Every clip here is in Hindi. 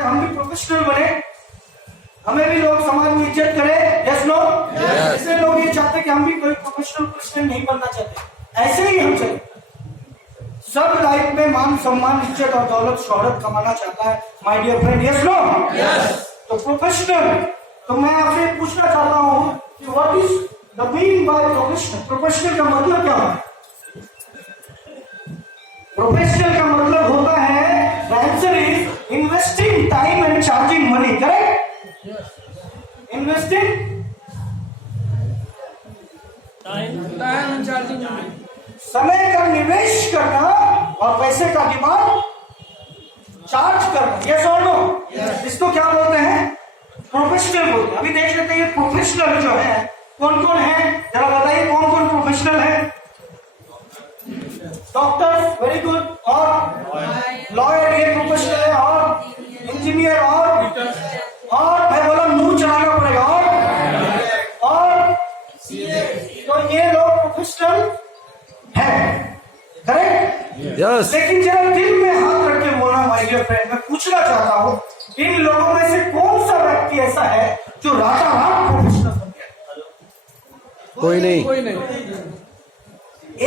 हम भी प्रोफेशनल बने, हमें भी लोग समाज में इज्जत करें। Yes no? ऐसे लोग ये चाहते कि हम भी कोई प्रोफेशनल पर्सन नहीं बनना चाहते, ऐसे ही हम चले। सब लाइफ में मान सम्मान इज्जत और दौलत शोहरत कमाना चाहता है my dear friend. Yes no? तो प्रोफेशनल, तो मैं आपसे पूछना चाहता हूँ कि what is the meaning by professional? Professional का मतलब क्या है? प्रोफेशनल का मतलब होता है, the answer is investing time and charging money. Correct? Investing time and charging money, समय का निवेश करना और पैसे का डिमांड चार्ज करना। यस और नो? इसको क्या बोलते हैं? प्रोफेशनल बोलते हैं। अभी देख लेते हैं प्रोफेशनल जो है कौन कौन है, जरा बताइए कौन कौन प्रोफेशनल है? डॉक्टर, वेरी गुड, और लॉयर ये प्रोफेशनल है, और इंजीनियर, और मैं बोला मुंह चलाना पड़ेगा, और तो ये लोग प्रोफेशनल है। करेक्ट? यस। लेकिन जरा दिल में हाथ रख के बोलना माय डियर फ्रेंड, मैं पूछना चाहता हूँ इन लोगों में से कौन सा व्यक्ति ऐसा है जो रातारात प्रोफेशनल बन गया? कोई नहीं।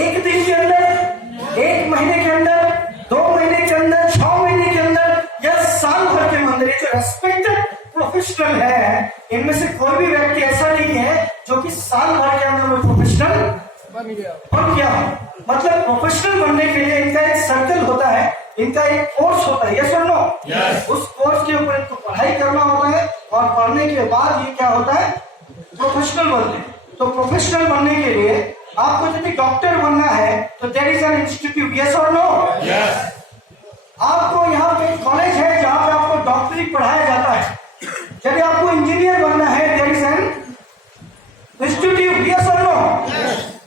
एक दिन के अंदर, एक महीने के अंदर, 2 महीने के अंदर, 6 महीने के अंदर, या साल भर के अंदर, ये जो रेस्पेक्टेड प्रोफेशनल है इनमें से कोई भी व्यक्ति ऐसा नहीं है जो कि साल भर के अंदर में प्रोफेशनल बन गया। मतलब प्रोफेशनल बनने के लिए इनका एक सर्कल होता है, इनका एक कोर्स होता है। यस और नो? उस कोर्स के ऊपर इनको पढ़ाई करना होता है, और पढ़ने के बाद ये क्या होता है? प्रोफेशनल बनते हैं। तो प्रोफेशनल बनने के लिए आपको यदि डॉक्टर बनना है तो there is an institute. Yes और नो? आपको यहाँ पे कॉलेज है जहाँ पे आपको डॉक्टरी पढ़ाया जाता है। यदि आपको इंजीनियर बनना है there is an institute. Yes और नो?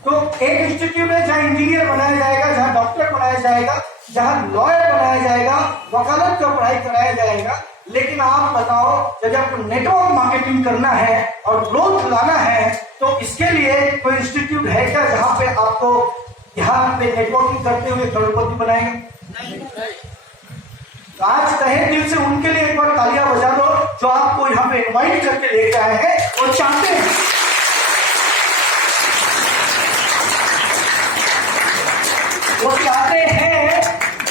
तो एक इंस्टीट्यूट है जहाँ इंजीनियर बनाया जाएगा, जहाँ डॉक्टर बनाया जाएगा, जहाँ लॉयर बनाया जाएगा, वकालत का पढ़ाई कराया जाएगा। लेकिन आप बताओ, यदि आपको नेटवर्क मार्केटिंग करना है और ग्रोथ लाना है तो इसके लिए कोई इंस्टीट्यूट है क्या जहाँ पे आपको यहाँ पे नेटवर्किंग करते हुए करोड़पति बनाएंगे? आज तहे दिल से उनके लिए एक बार तालियां बजा दो जो आपको यहाँ पे इनवाइट करके लेके आए हैं और चाहते हैं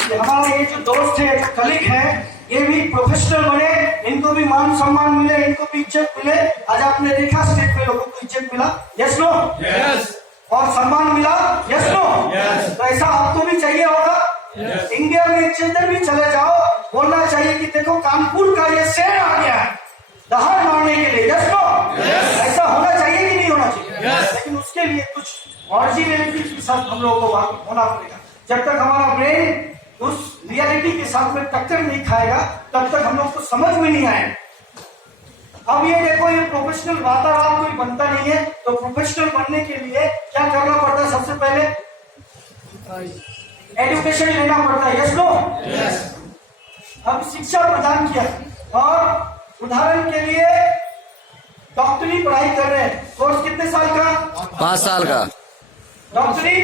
कि हमारे ये जो दोस्त है, जो कलीग है, ये भी प्रोफेशनल बने, इनको भी मान सम्मान मिले, इनको भी इज्जत मिले। आज आपने देखा स्टेट में लोगों को इज्जत मिला। Yes no? और सम्मान मिला। Yes no? तो ऐसा आपको भी चाहिए होगा। इंडिया में जिधर भी चले जाओ बोलना चाहिए कि देखो कानपुर का ये शेर आ गया है दहाड़ मारने के लिए। Yes no? ऐसा होना चाहिए कि नहीं होना चाहिए? लेकिन उसके लिए कुछ ऑरिजिनलिटी के साथ हम लोगों को होना पड़ेगा। जब तक हमारा ब्रेन उस रियलिटी के साथ में टक्कर नहीं खाएगा तब तक हम लोग को समझ में नहीं आएगा। अब ये देखो, ये प्रोफेशनल रातारात कोई बनता नहीं है। तो प्रोफेशनल बनने के लिए क्या करना पड़ता है? सबसे पहले एजुकेशन लेना पड़ता है। Yes no? अब शिक्षा प्रदान किया, और उदाहरण के लिए डॉक्टरी पढ़ाई कर रहे हैं, कोर्स कितने साल का? 5 साल का। डॉक्टरी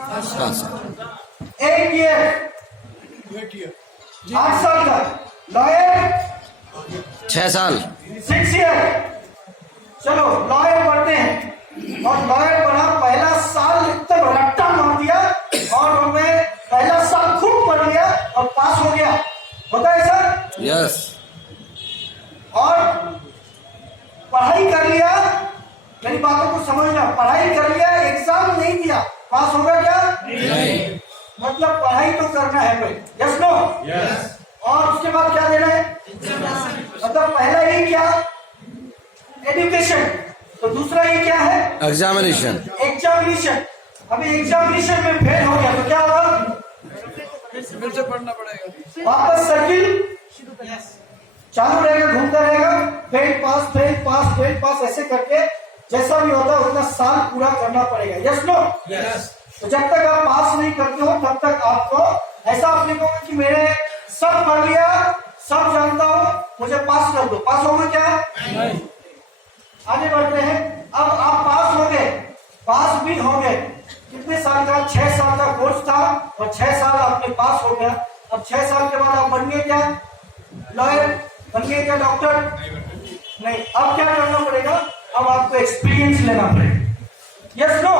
5 साल। 8 ईयर, 8 साल का। लॉयर 6 साल। 6 ईयर। चलो लॉयर पढ़ते हैं, और लॉयर पढ़ा, पहला साल इतना रट्टा मार दिया और उन्हें पहला साल खूब पढ़ लिया और पास हो गया। होता है सर? यस। और पढ़ाई कर लिया, मेरी बातों को समझना, पढ़ाई कर लिया, एग्जाम नहीं दिया, पास होगा क्या? नहीं। मतलब पढ़ाई तो करना है भाई। Yes no? और उसके बाद क्या देना है? मतलब पहला ही क्या? एजुकेशन। तो दूसरा ये क्या है? एग्जामिनेशन। एग्जामिनेशन। अभी एग्जामिनेशन में फेल हो गया तो क्या होगा? फिर से पढ़ना पड़ेगा, वापस सर्किल चालू रहेगा, घूमता रहेगा, fail pass, fail pass, fail pass, ऐसे करके जैसा भी होता है उतना साल पूरा करना पड़ेगा। Yes no? तो जब तक आप पास नहीं करते हो तब तक आपको ऐसा आप लिखोगे कि मैंने सब पढ़ लिया, सब जानता हूँ, मुझे पास कर दो। पास होगा क्या? नहीं। आगे बढ़ते हैं। अब आप पास हो गए, पास भी हो गए। कितने साल का? 6 साल का कोर्स था और 6 साल आपके पास हो गया। अब 6 साल के बाद आप बन गए क्या? लॉयर। बन गए क्या डॉक्टर? नहीं। अब क्या करना पड़ेगा? अब आपको एक्सपीरियंस लेना पड़ेगा। Yes no?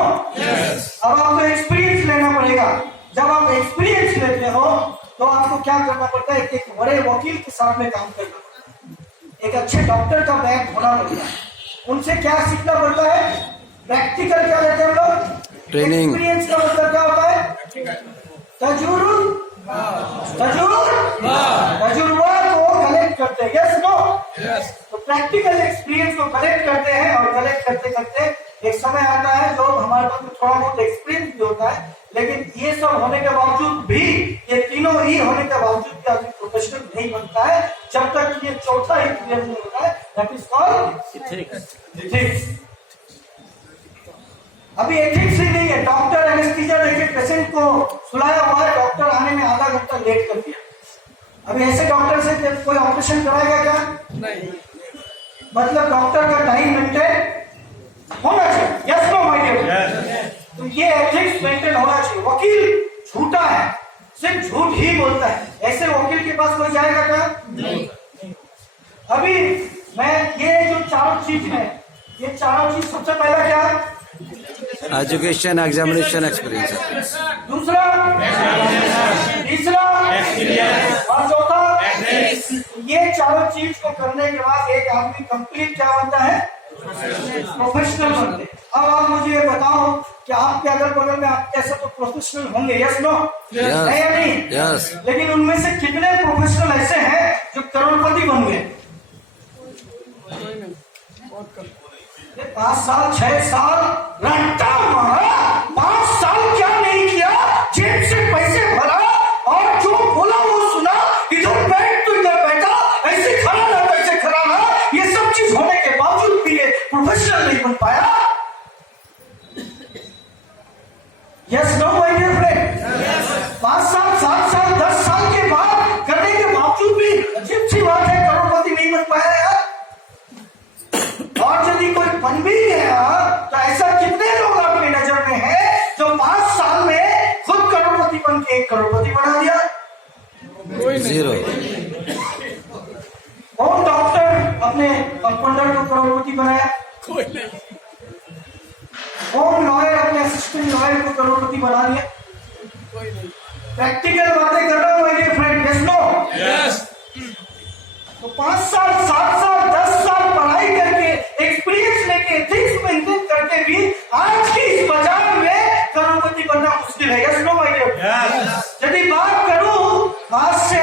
अब आपको एक्सपीरियंस लेना पड़ेगा। जब आप एक्सपीरियंस लेते हो तो आपको क्या करना पड़ता है? एक बड़े वकील के साथ में काम करना पड़ता है, एक अच्छे डॉक्टर का बैग होना पड़ता है। उनसे क्या सीखना पड़ता है? प्रैक्टिकल क्या लेते हैं हम लोग? ट्रेनिंग। एक्सपीरियंस का मतलब क्या होता है? तजुर्बा को कलेक्ट करते हैं। Yes no? तो प्रैक्टिकल एक्सपीरियंस को कलेक्ट करते हैं और कलेक्ट करते करते एक समय आता है जो हमारे पास थोड़ा बहुत एक्सपीरियंस भी होता है, लेकिन ये सब होने के बावजूद भी, ये तीनों ही होने के बावजूद भी आदमी प्रोफेशनल नहीं बनता है जब तक ये चौथा ही क्लियर नहीं होता है, दैट इज कॉल्ड एथिक्स। अभी एथिक्स ही नहीं है। डॉक्टर एनेस्थीसिया देके पेशेंट को सुलाया हुआ है, डॉक्टर आने में आधा घंटा लेट कर दिया। अभी ऐसे डॉक्टर से कोई ऑपरेशन कराएगा क्या? नहीं। मतलब डॉक्टर का टाइम मेंटेन होना चाहिए। Yes no my dear? तो ये एथिक्स मेंटेन होना चाहिए। वकील झूठा है, सिर्फ झूठ ही बोलता है, ऐसे वकील के पास कोई जाएगा क्या? नहीं। अभी मैं ये जो चारों चीज है, ये चारों चीज सबसे पहला क्या? Education, examination, experience. दूसरा, तीसरा और चौथा। ये चारों चीज को करने के बाद एक आदमी कंप्लीट क्या बनता है? प्रोफेशनल बनते हैं। अब आप मुझे ये बताओ कि आपके अगल बगल में आप कैसे तो प्रोफेशनल होंगे। Yes no? है या नहीं? यस। लेकिन उनमें से कितने प्रोफेशनल ऐसे हैं जो करोड़पति बन गए? 5 साल 6 साल रट्टा मारा, 5 साल क्या नहीं किया, जेब से पैसे भरा और जो बोला वो सुना, इधर बैठ तो इधर बैठा, ऐसे खड़ा ना वैसे खड़ा ना, ये सब चीज होने के बावजूद भी ये प्रोफेशनल नहीं बन पाया। Yes no my dear friend? 5 साल 7 साल 10 साल के बाद करने के बावजूद भी अजीब सी बात है, करोड़पति नहीं बन पाया यार। और यदि कोई बन भी गया तो ऐसा कितने लोग आपकी नजर में हैं जो 5 साल में खुद करोड़पति बन के 1 करोड़पति बना दिया? जीरो। कौन डॉक्टर अपने कंपाउंडर को करोड़पति बनाया? कोई नहीं। कौन लॉयर अपने असिस्टेंट लॉयर को करोड़पति बना दिया? कोई नहीं। प्रैक्टिकल बातें कर रहा हूं मेरे फ्रेंड। Yes no? यस। तो 5 साल 7 साल 10 साल पढ़ाई करके, एक्सपीरियंस लेके, एथिक्स मेंटेन करके भी आज की इस बाजार में करोड़पति बनना मुश्किल है। Yes no my dear? यदि बात करूं आज से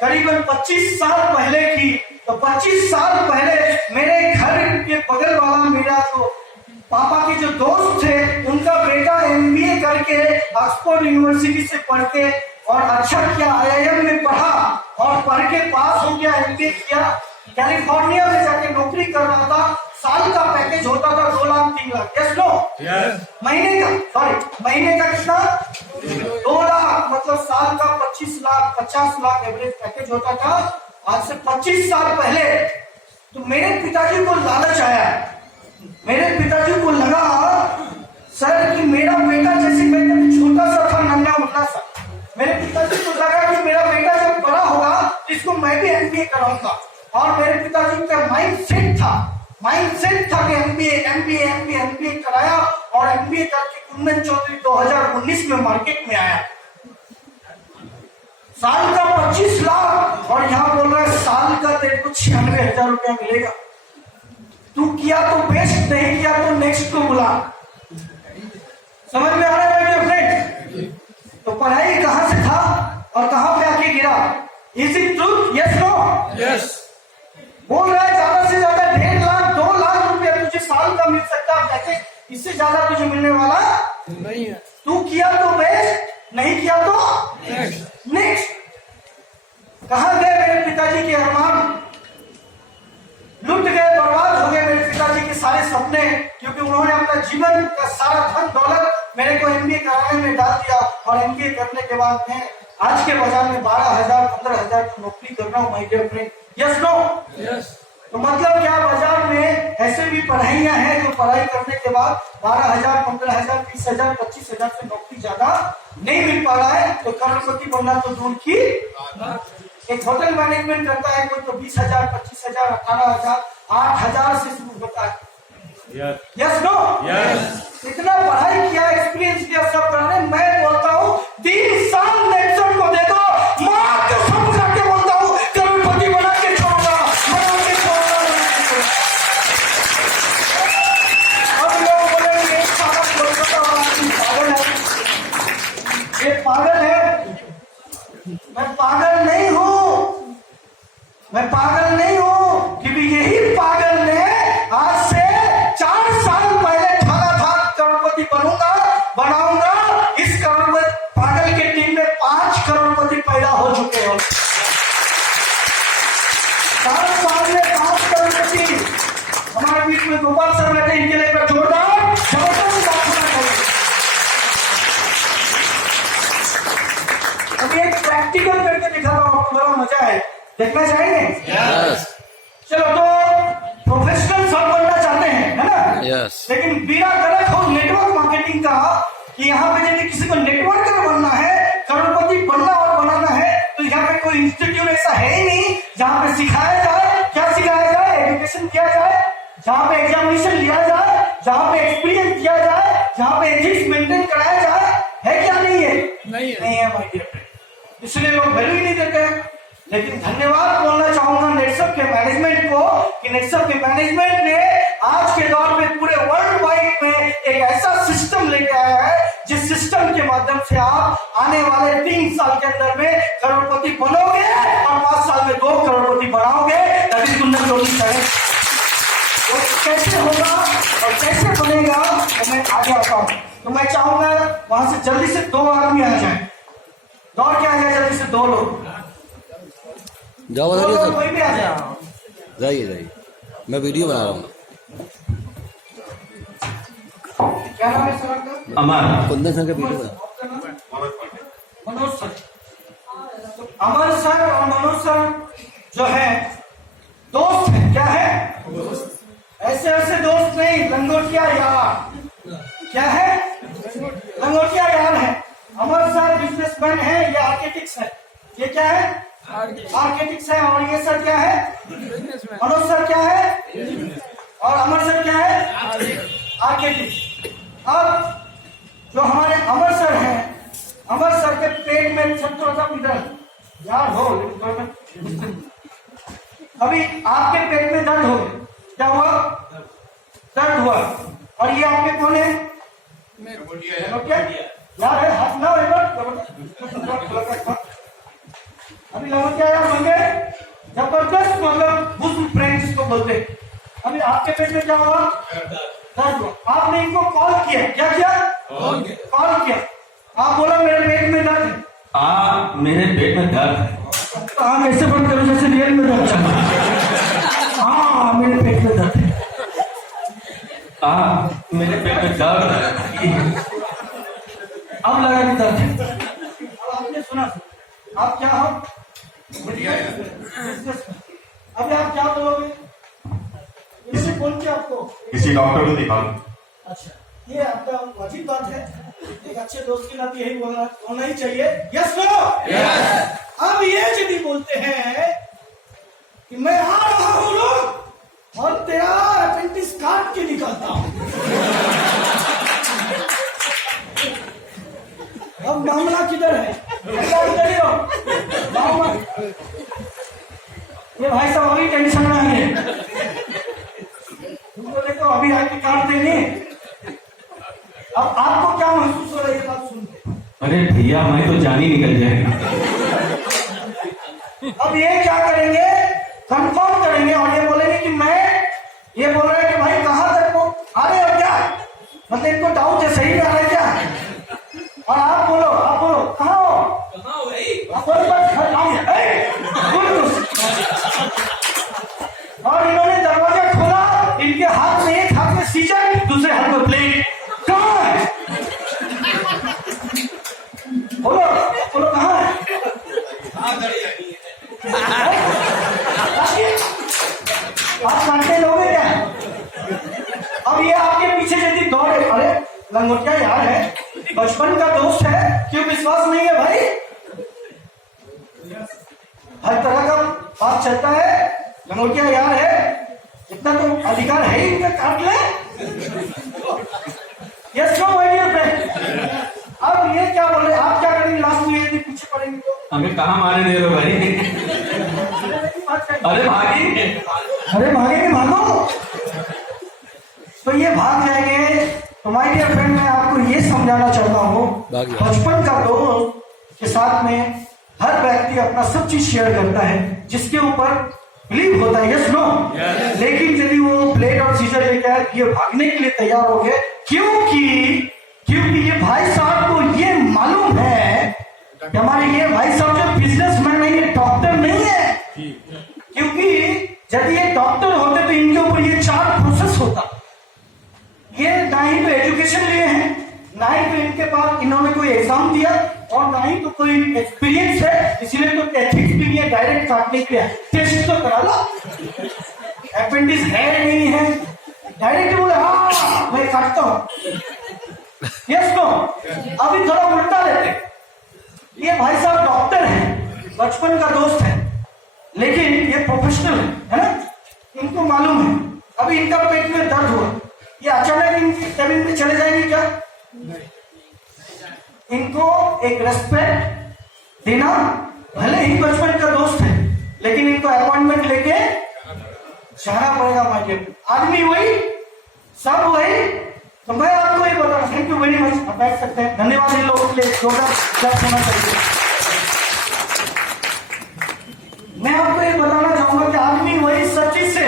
करीबन 25 साल पहले की, तो 25 साल पहले मेरे घर के बगल वाला मेरा जो पापा के जो दोस्त थे, उनका बेटा MBA करके ऑक्सफोर्ड यूनिवर्सिटी से पढ़ के और अच्छा किया, IIM में पढ़ा और पढ़ के पास हो गया, MBA किया, कैलिफोर्निया में जाके नौकरी कर रहा था। साल का पैकेज होता था 2 लाख 3 लाख। Yes no? महीने का, सॉरी महीने का कितना? 2 लाख, मतलब साल का 25 लाख 50 लाख एवरेज पैकेज होता था आज से 25 साल पहले। तो मेरे पिताजी को लालच आया, मेरे पिताजी को लगा सर कि मेरा बेटा, जैसे मैं छोटा सा था, नन्हा मुन्ना सा, मेरे पिताजी को लगा कि मेरा बेटा जब बड़ा होगा इसको मैं भी MBA कराऊंगा। और मेरे पिताजी का माइंड सेट था कि MBA कराया और MBA करके कुंदन चौधरी 2019 में मार्केट में आया। साल का 25 लाख और यहाँ बोल रहा है साल का तेरे को 96,000 रुपया मिलेगा। तू किया तो बेस्ट, नहीं किया तो नेक्स्ट को बुला। समझ में आ रहा है फ्रेंड? तो पढ़ाई कहां से था और कहां पे आके गिरा? Is it truth? Yes no? Yes. बोल रहा है ज्यादा से ज्यादा 1.5 लाख 2 लाख रुपया तुझे साल का मिल सकता है पैकेज, इससे ज्यादा तुझे मिलने वाला नहीं है। तू किया तो बेस्ट, नहीं किया तो नेक्स्ट। कहां गए मेरे पिताजी के अरमान? लुट गए, बर्बाद हो गए मेरे पिताजी के सारे सपने, क्योंकि उन्होंने अपना जीवन का सारा धन दौलत मेरे को MBA कराने में डाल दिया। और MBA करने के बाद मैं आज के बाजार में 12,000 15,000 की नौकरी कर रहा हूँ my dear friend. Yes no? Yes. तो मतलब क्या, बाजार में ऐसे भी पढ़ाइयां हैं जो पढ़ाई करने के बाद 12,000 15,000 20,000 25,000 से नौकरी ज्यादा नहीं मिल पा रहा है। तो करोड़पति बनना तो दूर की। एक होटल मैनेजमेंट करता है कोई तो 20,000, 25,000, 18,000, 8,000 से शुरू होता है। Yes no? इतना पढ़ाई किया, एक्सपीरियंस किया, सब कराने, मैं बोलता हूँ 3 साल नेक्सट को दे दो, माँ कसम खा के बोलता हूँ करोड़पति बना के छोड़ूंगा, बना के छोड़ूंगा। अब लोग बोलेंगे एक सारा कोलकाता वाला आदमी पागल है, ये पागल है। मैं पागल नहीं हूँ, मैं पागल नहीं हूँ, क्योंकि यही पागल ने आज से 4 साल पहले ठाना था करोड़पति बनूंगा, बनाऊंगा। इस करोड़पति पागल की टीम में 5 करोड़पति पैदा हो चुके हो। 4 साल में 5 करोड़पति। हमारे बीच में गोपाल सर बैठे, इनके लिए मैं जोरदार जबरदस्त प्रार्थना करूंगा। अभी एक प्रैक्टिकल करके दिखा रहा हूं, आपको बड़ा मजा है, देखना चाहेंगे? यस चलो, तो प्रोफेशनल सब बनना चाहते हैं, है ना? यस लेकिन बिना गलत हो नेटवर्क मार्केटिंग का, कि यहाँ पे यदि किसी को नेटवर्कर बनना है, करोड़पति बनना और बनाना है, तो यहाँ पे कोई इंस्टीट्यूट ऐसा है ही नहीं जहाँ पे सिखाया जाए। क्या सिखाया जाए? एजुकेशन किया जाए, जहाँ पे एग्जामिनेशन लिया जाए, जहाँ पे एक्सपीरियंस किया जाए, जहाँ पे एथिक्स मेंटेन कराया जाए, है क्या? नहीं है? नहीं है भाई, इसलिए लोग वैल्यू ही नहीं देते हैं। लेकिन धन्यवाद बोलना चाहूंगा नेटसप के मैनेजमेंट को, कि नेटसप के मैनेजमेंट ने आज के दौर में पूरे वर्ल्ड वाइड में एक ऐसा सिस्टम लेके आया है, जिस सिस्टम के माध्यम से आप आने वाले 3 साल के अंदर में करोड़पति बनोगे और 5 साल में 2 करोड़पति बनाओगे। तभी सुंदर जोड़ी है। तो कैसे होगा और कैसे बनेगा, तो मैं आगे आता हूँ। तो मैं चाहूंगा वहां से जल्दी से 2 आदमी आ जाए, दौड़ के आ जाए जल्दी से 2 लोग। जाओ दो बताइए लोग कोई भी आ जाए। सर, जाइए जाइए, मैं वीडियो बना रहा हूँ। क्या नाम है सर आपका? अमर कुंदन सर का वीडियो बना। आपका नाम? मनोज सर। तो अमर सर और मनोज सर जो है दोस्त है। क्या है? ऐसे ऐसे दोस्त नहीं, लंगोटिया यार। क्या है? लंगोटिया यार है। अमर सर बिजनेसमैन है, ये आर्किटेक्ट है। ये क्या है? आर्किटेक्ट है। और ये सर क्या है? मनोज सर क्या है? और अमर सर क्या है? आर्किटेक्ट। अब जो हमारे अमर सर हैं, अमर सर के पेट में थोड़ा सा दर्द यार हो, अभी आपके पेट में दर्द हो, क्या हुआ? दर्द हुआ। और ये आपके कौन है? यार है, हाथ ना अभी लौटिया यार बन गए, जबरदस्त, मतलब बुजुर्ग फ्रेंड जिसको बोलते। अभी आपके पेट में क्या हुआ? दर्द हुआ। आपने इनको कॉल किया, क्या किया? कॉल किया। आप बोला मेरे पेट में दर्द है। मेरे पेट में दर्द है। तो आप ऐसे बंद करो जैसे रियल में दर्द चल रहा है। हाँ, मेरे पेट में दर्द है। मेरे पेट में दर्द है। अब लगा कि दर्द है। अब आपने सुना, आप क्या हो? अभी आप क्या बोलोगे? किसी कौन किया आपको? किसी डॉक्टर को दिखा लो। अच्छा, ये आपका वाजिब बात है। एक अच्छे दोस्त के नाते यही होना ही चाहिए। Yes no? अब ये यदि बोलते हैं कि मैं आ रहा हूं लोग और तेरा अपेंडिक्स काट के निकलता हूं, अब मामला किधर है? ये भाई साहब अभी टेंशन में है, तुमको देखो अभी आके काट देंगे। अब आपको क्या महसूस हो रहा है ये बात सुन के? अरे भैया, मैं तो जान ही निकल जाएगा। अब ये क्या करेंगे? कंफर्म करेंगे और ये बोलेंगे कि मैं, ये बोल रहे हैं कि भाई कहाँ तक को आ रहे हो क्या? मतलब इनको डाउट है, सही में आ रहे क्या? और आप बोलो कहाँ हो? आप बोलो बस और इन्होंने दरवाजा खोला, इनके हाथ में एक हाथ में सीजर, दूसरे हाथ में प्लेट। कहाँ है? बोलो कहाँ है? आप कांटे लोगे क्या? अब ये आपके पीछे यदि दौड़े, अरे लंगोटिया यार है, बचपन का दोस्त है, क्यों विश्वास नहीं है भाई? हर तरह का बात चलता है। लंगोटिया यार है, इतना तो अधिकार है ही इनका, काट ले। Yes no my dear friend. अब ये क्या बोल रहे, आप क्या करेंगे लास्ट में यदि पीछे पड़ेंगे तो? हमें कहाँ मारे दे रहे हो भाई? अरे भागी, अरे भागेंगे, भागो। तो ये भाग जाएंगे। तो माय डियर फ्रेंड, मैं आपको ये समझाना चाहता हूँ, भाग जाओ। बचपन का दोस्त के साथ में हर व्यक्ति अपना सब चीज शेयर करता है जिसके ऊपर बिलीव होता है। Yes no? लेकिन यदि वो ब्लेड और सीजर लेकर ये भागने के लिए तैयार हो गए, क्योंकि ये भाई साहब को ये मालूम है कि हमारे ये भाई साहब जो बिजनेसमैन है, ये डॉक्टर नहीं है। क्योंकि यदि ये डॉक्टर होते तो इनके ऊपर ये 4 प्रोसेस होता। ये ना ही तो एजुकेशन लिए हैं, ना ही तो इनके पास इन्होंने कोई एग्जाम दिया, और ना ही तो कोई एक्सपीरियंस है, इसीलिए तो एथिक्स भी नहीं है डायरेक्ट काटने के लिए। टेस्ट तो करा लो, अपेंडिक्स है नहीं है, डायरेक्ट बोले हाँ मैं काटता हूं। Yes no? अभी थोड़ा उल्टा लेते, ये भाई साहब डॉक्टर हैं, बचपन का दोस्त है, लेकिन ये प्रोफेशनल है ना, इनको मालूम है। अभी इनका पेट में दर्द हुआ, ये अचानक इनकी कैबिन में चले जाएंगे क्या? इनको एक रेस्पेक्ट देना, भले ही बचपन का दोस्त है, लेकिन इनको अपॉइंटमेंट लेके जाना पड़ेगा। माइके आदमी वही, सब वही। तो मैं आपको ये बता, थैंक यू वेरी मच, आप बैठ सकते हैं। धन्यवाद इन लोगों के लिए, जोरदार क्लैप होना चाहिए। मैं आपको ये बताना चाहूंगा कि आदमी वही, सब चीज से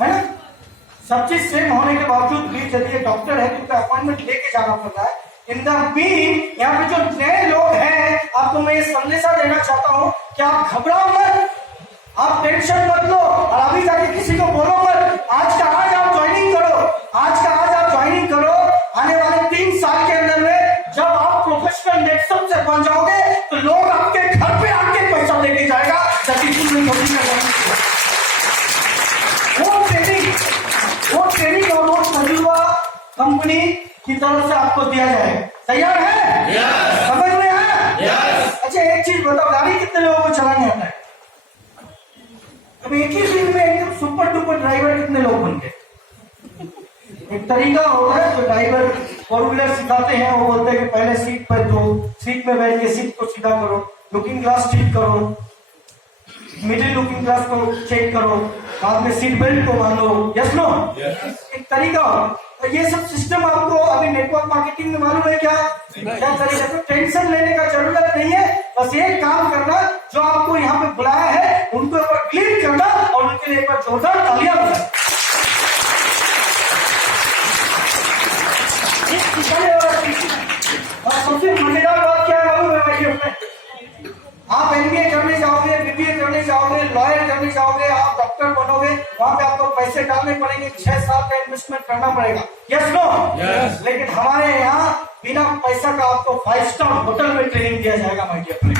है ना, सब चीज सेम होने के बावजूद भी यदि ये डॉक्टर है तो उनका अपॉइंटमेंट लेके जाना पड़ता है। इन द मीन यहाँ पे जो नए लोग हैं, आपको मैं ये संदेशा देना चाहता हूँ कि आप घबराओ मत, आप टेंशन मत लो, और अभी जाके किसी को बोलो मत। आज का आज आप ज्वाइनिंग करो, आज का आज आप ज्वाइनिंग करो। आने वाले 3 साल के अंदर में जब आप प्रोफेशनल नेक्सम से बन जाओगे तो लोग आपके घर पे आके पैसा लेके जाएगा। वो ट्रेनिंग और वो तजुर्बा कंपनी की तरफ से आपको दिया जाए। तैयार है? समझ में आया? अच्छा एक चीज बताओ, गाड़ी कितने लोगों को चलाने आता है? अब एक ही दिन में एकदम सुपर डुपर ड्राइवर कितने लोग बन गए? एक तरीका होता है जो ड्राइवर 4 व्हीलर सिखाते हैं, वो बोलते हैं कि पहले सीट पर दो, सीट में बैठ के सीट को सीधा करो, लुकिंग ग्लास ठीक करो, मिडिल लुकिंग ग्लास को चेक करो, बाद में सीट बेल्ट को बांधो। Yes no? एक तरीका हो। तो ये सब सिस्टम आपको अभी नेटवर्क मार्केटिंग में मालूम है क्या तरीका? तो टेंशन लेने का जरूरत नहीं है, बस एक काम करना, जो आपको यहाँ पे बुलाया है उनको एक बार क्लिक करना और उनके लिए एक बार जोरदार तालियां बजाना। और सबसे मजेदार बात क्या है मालूम है? आप एमबीए करने जाओगे, बीबीए करने जाओगे, लॉयर करने जाओगे, आप डॉक्टर बनोगे, वहां पे आपको पैसे डालने पड़ेंगे, 6 साल का इन्वेस्टमेंट करना पड़ेगा। Yes no? लेकिन हमारे यहाँ बिना पैसा का आपको 5 स्टार होटल में ट्रेनिंग दिया जाएगा। माय डियर फ्रेंड,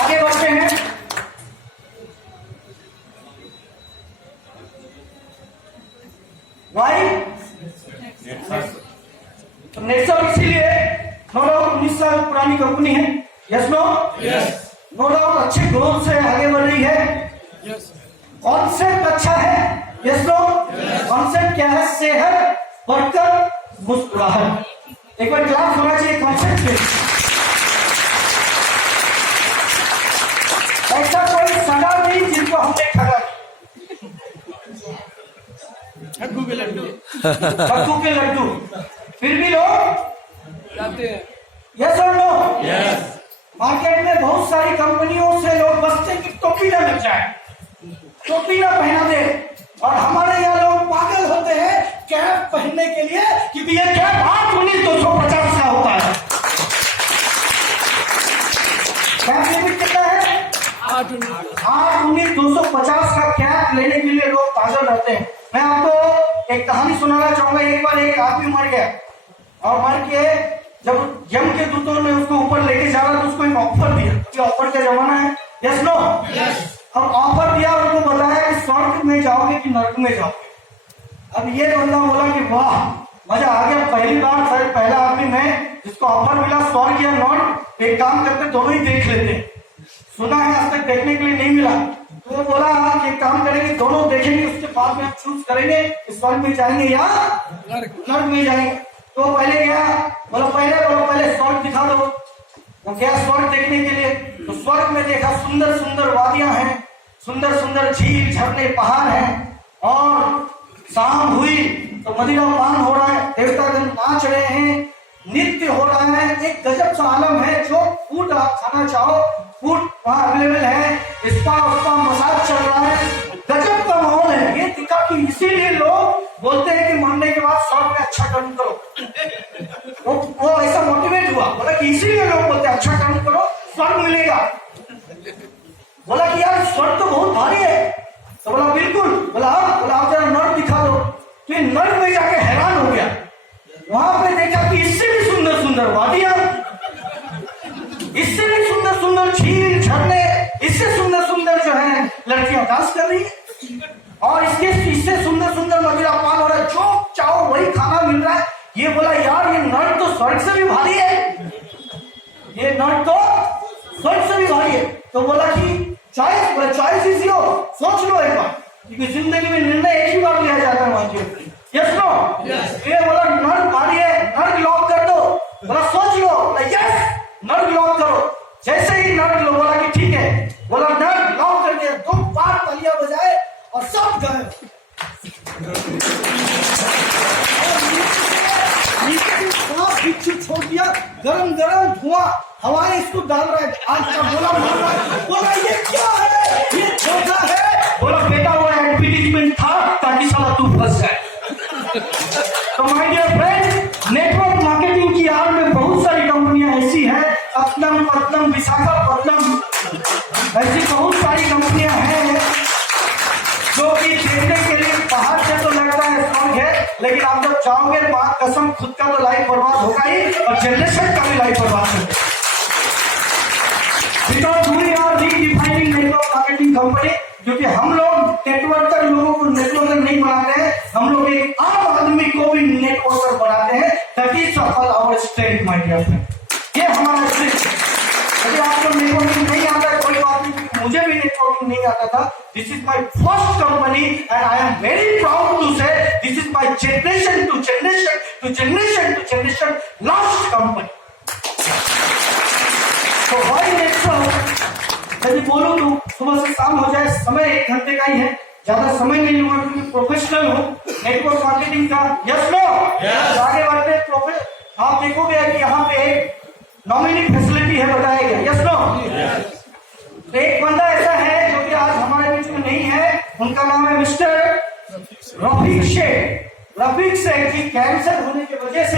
आगे बढ़ते हैं। वाई तो नेक्सम इसीलिए नो डाउट 19 साल पुरानी कंपनी है। Yes no? नो डाउट अच्छे ग्रोथ से आगे बढ़ रही है। कॉन्सेप्ट अच्छा है। Yes no? कॉन्सेप्ट क्या है? सेहत बढ़कर मुस्कुराहट। एक बार क्लास होना चाहिए कॉन्सेप्ट पे। ऐसा कोई सगा नहीं जिनको हमने ठगा। ठग्गू के लड्डू ठग्गू के लड्डू फिर भी लोग जाते हैं। यस और नो? मार्केट में बहुत सारी कंपनियों से लोग बचते कि टोपी ना लग जाए, टोपी ना पहना दे, और हमारे यहाँ लोग पागल होते हैं कैप पहनने के लिए, क्योंकि ये कैप 8-19-250 का होता है। कैप लिमिट कितना है? 8-19-250 का कैप लेने के लिए लोग पागल रहते हैं। मैं आपको एक कहानी सुनाना चाहूंगा। एक बार एक आदमी मर गया, और मर के जब यम के दूतों ने उसको ऊपर लेके जा रहा तो उसको एक ऑफर दिया, कि ऑफर का जमाना है। Yes no? अब ऑफर दिया, उनको बताया कि स्वर्ग में जाओगे कि नरक में जाओगे। अब ये बंदा बोला कि वाह मजा आ गया। पहली बार शायद पहला आदमी मैं जिसको ऑफर मिला स्वर्ग या नॉट, एक काम करते दोनों ही देख लेते हैं। सुना है आज तक देखने के लिए नहीं मिला, तो वो बोला कि काम करेंगे दोनों देखेंगे, उसके बाद में हम चूज करेंगे स्वर्ग में जाएंगे या नर्क में जाएंगे। तो पहले गया, पहले स्वर्ग दिखा दो। वो गया स्वर्ग देखने के लिए, तो स्वर्ग में देखा सुंदर सुंदर वादियां हैं, सुंदर सुंदर झील झरने पहाड़ हैं। और शाम हुई तो मदिरा पान हो रहा है, देवतागण नाच रहे हैं, नृत्य हो रहा है। एक गजब सा आलम है, जो फूड आप खाना चाहो फूड वहाँ अवेलेबल है, इसका उसका मसाज चल रहा है, गजब का माहौल है। ये दिखा कि इसीलिए लोग बोलते हैं कि मरने के बाद स्वर्ग में अच्छा कर्म करो। वो ऐसा मोटिवेट हुआ, बोला कि इसीलिए लोग बोलते हैं अच्छा कर्म करो स्वर्ग मिलेगा। बोला कि यार स्वर्ग तो बहुत भारी है, तो बोला बिल्कुल। बोला आप जरा नर्क दिखा दो। तो ये नर्क में जाके हैरान हो गया, वहां पे देखा कि इससे भी सुंदर सुंदर वादियां, इससे भी सुंदर सुंदर झील झरने, इससे सुंदर सुंदर जो है लड़कियां डांस कर रही है, और इससे सुंदर सुंदर मदिरा पान हो रहा है, जो चाहो वही खाना मिल रहा है। ये बोला यार ये नर्क तो स्वर्ग से भी भारी है, ये नर्क तो स्वर्ग से भी भारी है। तो बोला कि चॉइस इज योर, सोच लो एक बार, क्योंकि जिंदगी में निर्णय एक ही बार लिया जाता है वहां के। यस नो, ये बोला नर्क भारी है, नर्क लॉक कर दो। बोला सोच लो, यस नर्क लॉक करो। जैसे ही नर्क लो, बोला कि ठीक है, बोला नर्क लॉक कर दिया। 2 बार तालियां बजाए और सब गए। बिच्छू छोड़ दिया, गरम गरम धुआं हवाएं इसको डाल रहा है, आग का गोला मार रहा है। बोला ये क्या है, ये धोखा है। बोला बेटा वो एडवर्टीजमेंट था ताकि साला तू फंस जाए। तो my dear friend, network marketing की आड़ में बहुत सारी कंपनियां ऐसी हैं, अत्तम पत्तम विशाखापत्तनम, ऐसी बहुत सारी कंपनियां हैं जो कि देखने के लिए बाहर से तो लगता है स्वर्ग है, लेकिन आप जब जाओगे बात कसम खुद का तो लाइफ बर्बाद होगा ही, और जनरेशन का भी लाइफ बर्बाद होगा। Because we are redefining network marketing company, क्योंकि हम लोग नेटवर्कर लोगों को नेटवर्कर नहीं बनाते हैं, हम लोग एक आम आदमी को भी नेटवर्कर बनाते हैं, ताकि सफल our strength my dear friend, ये हमारा स्ट्रेंथ। यदि आपको नेटवर्किंग नहीं आता है कोई बात नहीं, मुझे भी नेटवर्किंग नहीं आता था। This is my first company and I am very proud to say this is my generation to generation to generation to generation last company. तो भाई नेटवर्क यदि बोलो तो सुबह से शाम हो जाए, समय 1 घंटे का ही है, ज्यादा समय नहीं लूंगा क्योंकि प्रोफेशनल हो नेटवर्क मार्केटिंग का। यस नो, आगे बढ़ते आप देखोगे कि यहाँ पे एक नॉमिनी फैसिलिटी है, बताया गया। यस नो, एक बंदा ऐसा है जो कि आज हमारे बीच में नहीं है, उनका नाम है मिस्टर रफीक शेख। रफीक शेख की कैंसर होने की वजह से